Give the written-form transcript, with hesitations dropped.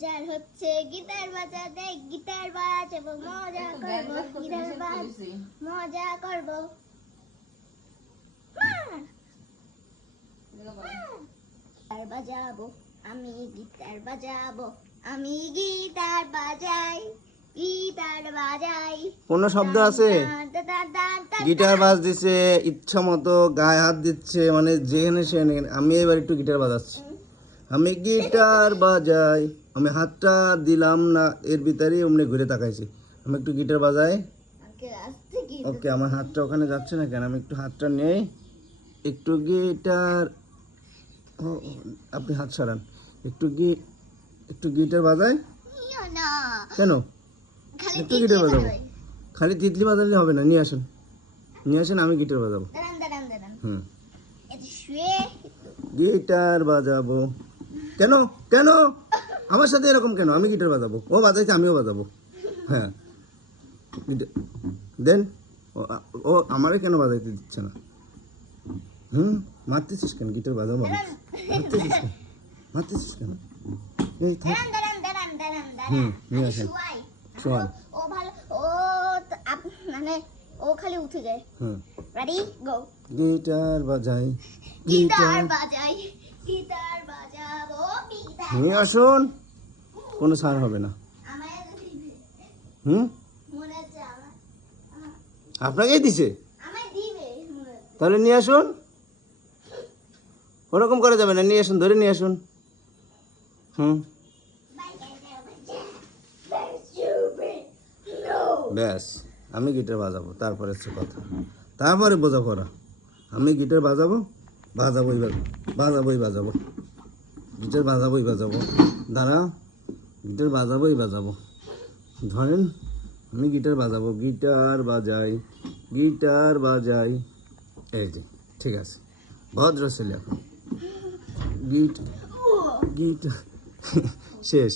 যার হচ্ছে গিটার বাজাতে, গিটার বাজাবো, মজা করবো, গিটার মজা করবো। গিটার বাজাবো, আমি গিটার বাজাবো, আমি গিটার বাজাই, গিটার বাজাই। কোন শব্দ আছে? গিটার বাজ দিছে, ইচ্ছা মতো গায়ে হাত দিচ্ছে, মানে যেখানে সেখানে। আমি এবার একটু গিটার বাজাচ্ছি। আমি গিটার বাজাই, আমি হাতটা দিলাম না, এর ভিতরেই অমনি ঘুরে তাকাইছি। আমি একটু গিটার বাজাই। ওকে, আমার হাতটা ওখানে যাচ্ছে না কেন? আমি একটু হাতটা নেই, একটু গিটার। আপনি হাত সরান। একটু গিটার বাজাই। কেন? একটু গিটার বাজাবো। খালি তিতলি বাজালে হবে না, নিয়ে আসেন, নিয়ে আসেন, আমি গিটার বাজাবো। হুম, গিটার বাজাবো। কেন কেন আমার সাথে এরকম কেন? আমি গিটার বাজাবো, ও বাজাইছে, আমিও বাজাবো। হ্যাঁ, দেন। ও আমারে কেন বাজাইতে দিচ্ছে না? মারতেছিস কেন? গিটার বাজাবো, মারতেছিস কেন? মারতেছিস কেন? এই থাক। নিয়ে আসেন, শোয়ান। ও ভালো, ও মানে ও খালি উঠে যায়। Ready go. গিটার বাজাই, গিটার বাজাই, গিটার বাজাবো, গিটার। নিয়ে আসুন, কোনো ছাড় হবে না। আপনাকেই দিছে, তাহলে নিয়ে আসুন। ওরকম করা যাবে না, নিয়ে আসুন, ধরে নিয়ে আসুন। ব্যাস, আমি গিটার বাজাবো, তারপরে হচ্ছে কথা, তারপরে বোঝাপড়া। আমি গিটার বাজাবো, বাজাবো, গিটার বাজাবো। দাঁড়া, গিটার বাজাবো। ধরেন, আমি গিটার বাজাবো, গিটার বাজাই। এই যে, ঠিক আছে, ভদ্র ছেলে এখন। গিটার শেষ।